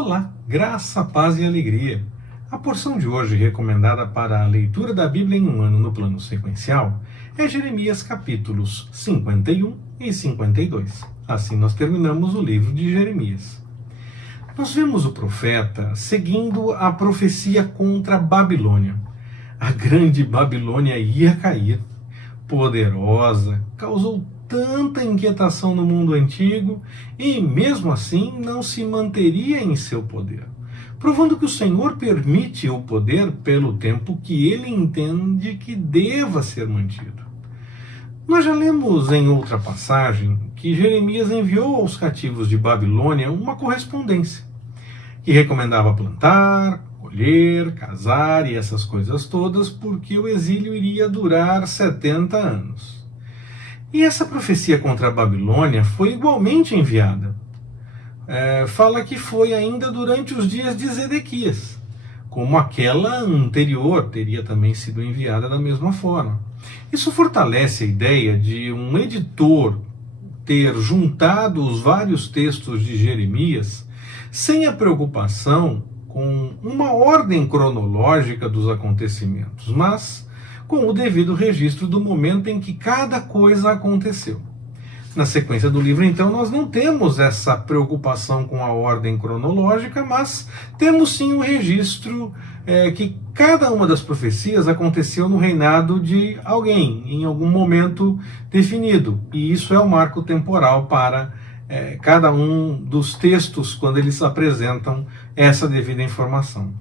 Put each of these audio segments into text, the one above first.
Olá, graça, paz e alegria. A porção de hoje recomendada para a leitura da Bíblia em um ano no plano sequencial é Jeremias capítulos 51 e 52. Assim nós terminamos o livro de Jeremias. Nós vemos o profeta seguindo a profecia contra a Babilônia. A grande Babilônia ia cair. Poderosa, causou tanta inquietação no mundo antigo e, mesmo assim, não se manteria em seu poder, provando que o Senhor permite o poder pelo tempo que ele entende que deva ser mantido. Nós já lemos em outra passagem que Jeremias enviou aos cativos de Babilônia uma correspondência que recomendava plantar, colher, casar e essas coisas todas, porque o exílio iria durar 70 anos. E essa profecia contra a Babilônia foi igualmente enviada. Fala que foi ainda durante os dias de Zedequias, como aquela anterior teria também sido enviada da mesma forma. Isso fortalece a ideia de um editor ter juntado os vários textos de Jeremias sem a preocupação com uma ordem cronológica dos acontecimentos, mas com o devido registro do momento em que cada coisa aconteceu. Na sequência do livro, então, nós não temos essa preocupação com a ordem cronológica, mas temos sim o registro que cada uma das profecias aconteceu no reinado de alguém, em algum momento definido. E isso é o marco temporal para cada um dos textos, quando eles apresentam essa devida informação.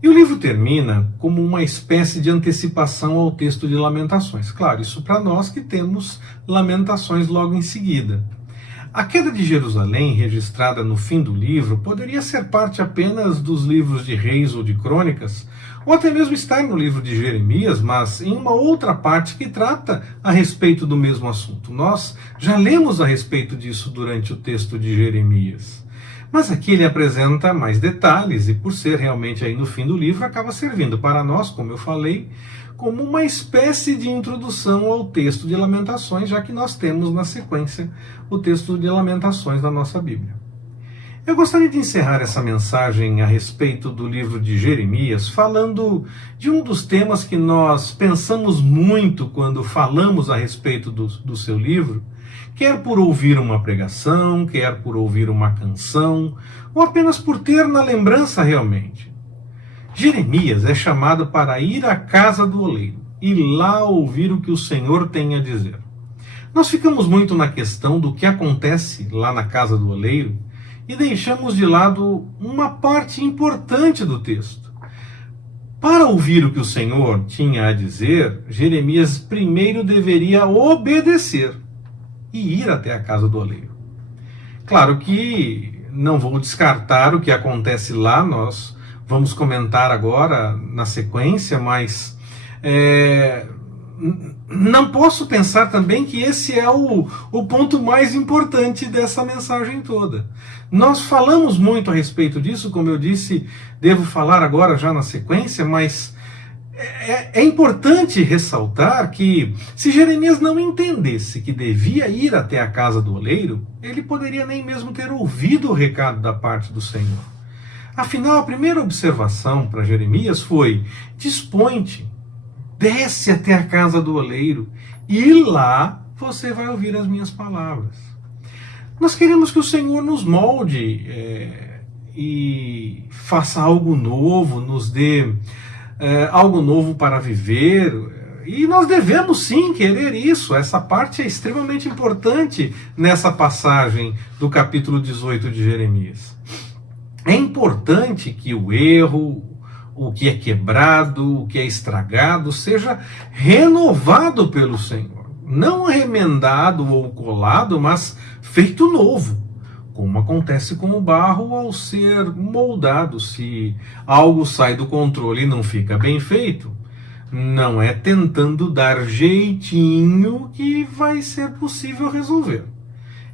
E o livro termina como uma espécie de antecipação ao texto de Lamentações. Claro, isso para nós que temos Lamentações logo em seguida. A queda de Jerusalém, registrada no fim do livro, poderia ser parte apenas dos livros de Reis ou de Crônicas, ou até mesmo estar no livro de Jeremias, mas em uma outra parte que trata a respeito do mesmo assunto. Nós já lemos a respeito disso durante o texto de Jeremias. Mas aqui ele apresenta mais detalhes e, por ser realmente aí no fim do livro, acaba servindo para nós, como eu falei, como uma espécie de introdução ao texto de Lamentações, já que nós temos na sequência o texto de Lamentações na nossa Bíblia. Eu gostaria de encerrar essa mensagem a respeito do livro de Jeremias falando de um dos temas que nós pensamos muito quando falamos a respeito do seu livro, quer por ouvir uma pregação, quer por ouvir uma canção, ou apenas por ter na lembrança realmente. Jeremias é chamado para ir à casa do oleiro e lá ouvir o que o Senhor tem a dizer. Nós ficamos muito na questão do que acontece lá na casa do oleiro e deixamos de lado uma parte importante do texto. Para ouvir o que o Senhor tinha a dizer, Jeremias primeiro deveria obedecer e ir até a casa do oleiro. Claro que não vou descartar o que acontece lá, nós vamos comentar agora na sequência, mas não posso pensar também que esse é o ponto mais importante dessa mensagem toda. Nós falamos muito a respeito disso, como eu disse, devo falar agora já na sequência, mas é importante ressaltar que se Jeremias não entendesse que devia ir até a casa do oleiro, ele poderia nem mesmo ter ouvido o recado da parte do Senhor. Afinal, a primeira observação para Jeremias foi: dispõe-te, desce até a casa do oleiro e lá você vai ouvir as minhas palavras. Nós queremos que o Senhor nos molde e faça algo novo, nos dê algo novo para viver, e nós devemos sim querer isso. Essa parte é extremamente importante nessa passagem do capítulo 18 de Jeremias. É importante que o erro, o que é quebrado, o que é estragado, seja renovado pelo Senhor. Não remendado ou colado, mas feito novo, como acontece com o barro ao ser moldado. Se algo sai do controle e não fica bem feito, não é tentando dar jeitinho que vai ser possível resolver.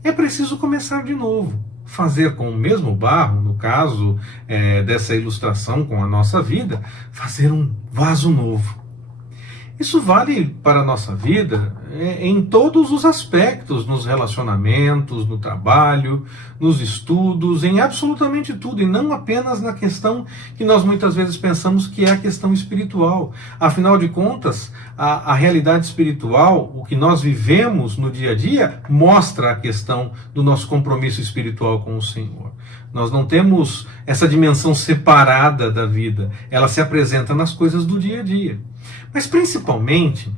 É preciso começar de novo, fazer com o mesmo barro, no caso dessa ilustração com a nossa vida, fazer um vaso novo. Isso vale para a nossa vida em todos os aspectos, nos relacionamentos, no trabalho, nos estudos, em absolutamente tudo, e não apenas na questão que nós muitas vezes pensamos que é a questão espiritual. Afinal de contas, a realidade espiritual, o que nós vivemos no dia a dia, mostra a questão do nosso compromisso espiritual com o Senhor. Nós não temos essa dimensão separada da vida, ela se apresenta nas coisas do dia a dia. Mas principalmente,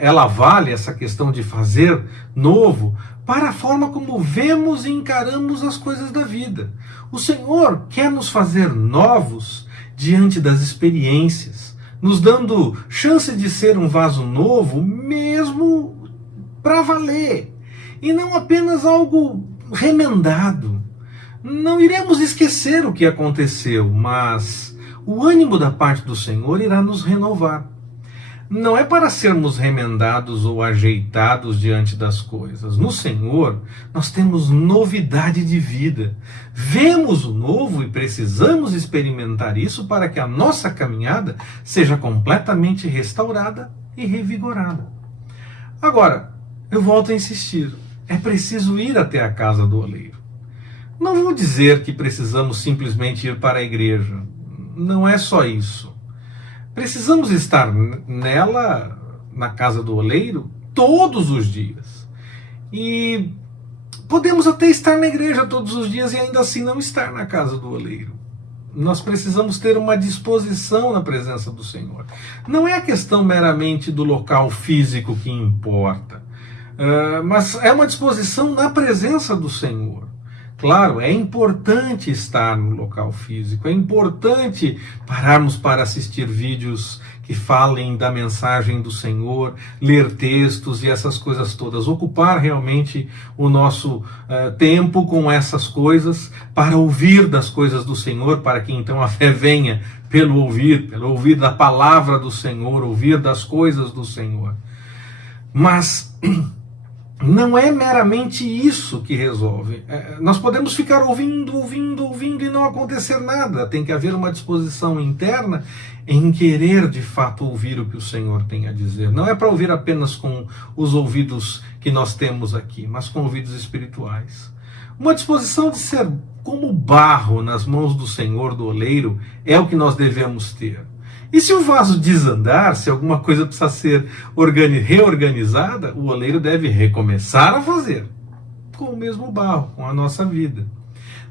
ela vale essa questão de fazer novo para a forma como vemos e encaramos as coisas da vida. O Senhor quer nos fazer novos diante das experiências, nos dando chance de ser um vaso novo, mesmo para valer, e não apenas algo remendado. Não iremos esquecer o que aconteceu, mas o ânimo da parte do Senhor irá nos renovar. Não é para sermos remendados ou ajeitados diante das coisas. No Senhor, nós temos novidade de vida. Vemos o novo e precisamos experimentar isso para que a nossa caminhada seja completamente restaurada e revigorada. Agora, eu volto a insistir. É preciso ir até a casa do oleiro. Não vou dizer que precisamos simplesmente ir para a igreja. Não é só isso. Precisamos estar nela, na casa do oleiro, todos os dias. E podemos até estar na igreja todos os dias e ainda assim não estar na casa do oleiro. Nós precisamos ter uma disposição na presença do Senhor. Não é a questão meramente do local físico que importa, mas é uma disposição na presença do Senhor. Claro, é importante estar no local físico, é importante pararmos para assistir vídeos que falem da mensagem do Senhor, ler textos e essas coisas todas, ocupar realmente o nosso tempo com essas coisas, para ouvir das coisas do Senhor, para que então a fé venha pelo ouvir da palavra do Senhor, ouvir das coisas do Senhor. Mas não é meramente isso que resolve. Nós podemos ficar ouvindo e não acontecer nada. Tem que haver uma disposição interna em querer de fato ouvir o que o Senhor tem a dizer. Não é para ouvir apenas com os ouvidos que nós temos aqui, mas com ouvidos espirituais. Uma disposição de ser como barro nas mãos do Senhor, do oleiro, é o que nós devemos ter. E se o vaso desandar, se alguma coisa precisa ser reorganizada, o oleiro deve recomeçar a fazer, com o mesmo barro, com a nossa vida.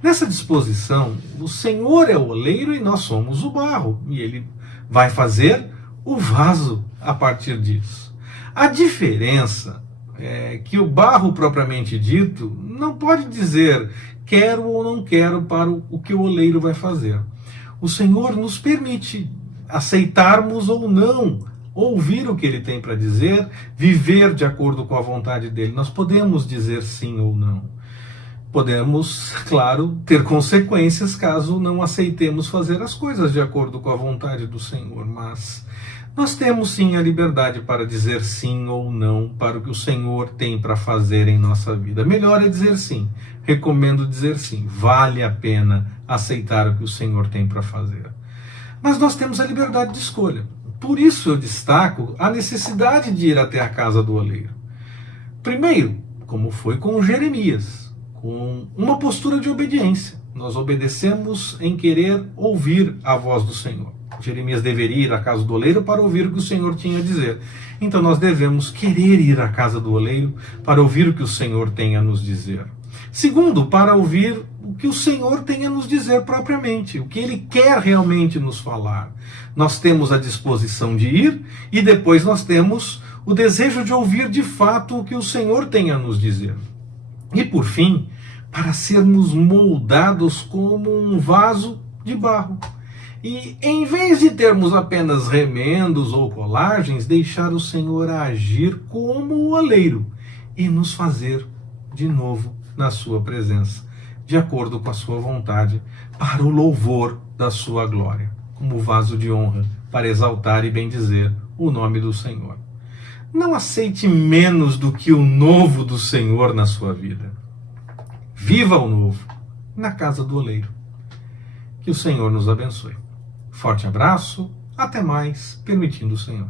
Nessa disposição, o Senhor é o oleiro e nós somos o barro, e Ele vai fazer o vaso a partir disso. A diferença é que o barro propriamente dito não pode dizer quero ou não quero para o que o oleiro vai fazer. O Senhor nos permite aceitarmos ou não, ouvir o que Ele tem para dizer, viver de acordo com a vontade dEle. Nós podemos dizer sim ou não. Podemos, claro, ter consequências caso não aceitemos fazer as coisas de acordo com a vontade do Senhor, mas nós temos sim a liberdade para dizer sim ou não para o que o Senhor tem para fazer em nossa vida. Melhor é dizer sim. Recomendo dizer sim. Vale a pena aceitar o que o Senhor tem para fazer. Mas nós temos a liberdade de escolha. Por isso eu destaco a necessidade de ir até a casa do oleiro. Primeiro, como foi com Jeremias, com uma postura de obediência. Nós obedecemos em querer ouvir a voz do Senhor. Jeremias deveria ir à casa do oleiro para ouvir o que o Senhor tinha a dizer. Então nós devemos querer ir à casa do oleiro para ouvir o que o Senhor tem a nos dizer. Segundo, para ouvir o que o Senhor tem a nos dizer propriamente, o que Ele quer realmente nos falar. Nós temos a disposição de ir e depois nós temos o desejo de ouvir de fato o que o Senhor tem a nos dizer. E por fim, para sermos moldados como um vaso de barro. E em vez de termos apenas remendos ou colagens, deixar o Senhor agir como o oleiro e nos fazer de novo na sua presença, de acordo com a sua vontade, para o louvor da sua glória, como vaso de honra, para exaltar e bendizer o nome do Senhor. Não aceite menos do que o novo do Senhor na sua vida. Viva o novo na casa do oleiro. Que o Senhor nos abençoe. Forte abraço Até mais, permitindo o Senhor.